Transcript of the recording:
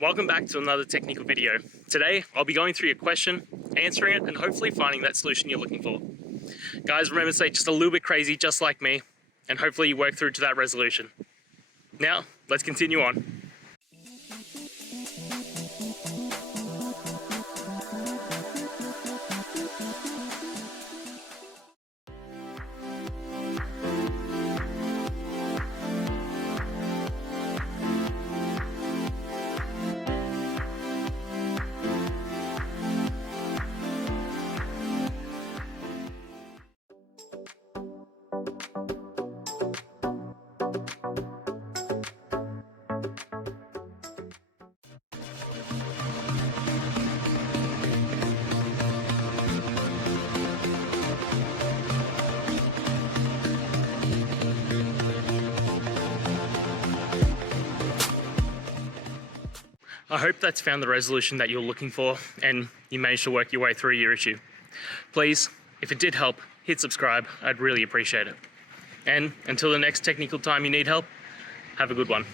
Welcome back to another technical video. Today, I'll be going through your question, answering it, and hopefully finding that solution you're looking for. Guys, remember to stay just a little bit crazy, just like me, and hopefully you work through to that resolution. Now, let's continue on. I hope that's found the resolution that you're looking for and you managed to work your way through your issue. Please, if it did help, hit subscribe. I'd really appreciate it. And until the next technical time you need help, have a good one.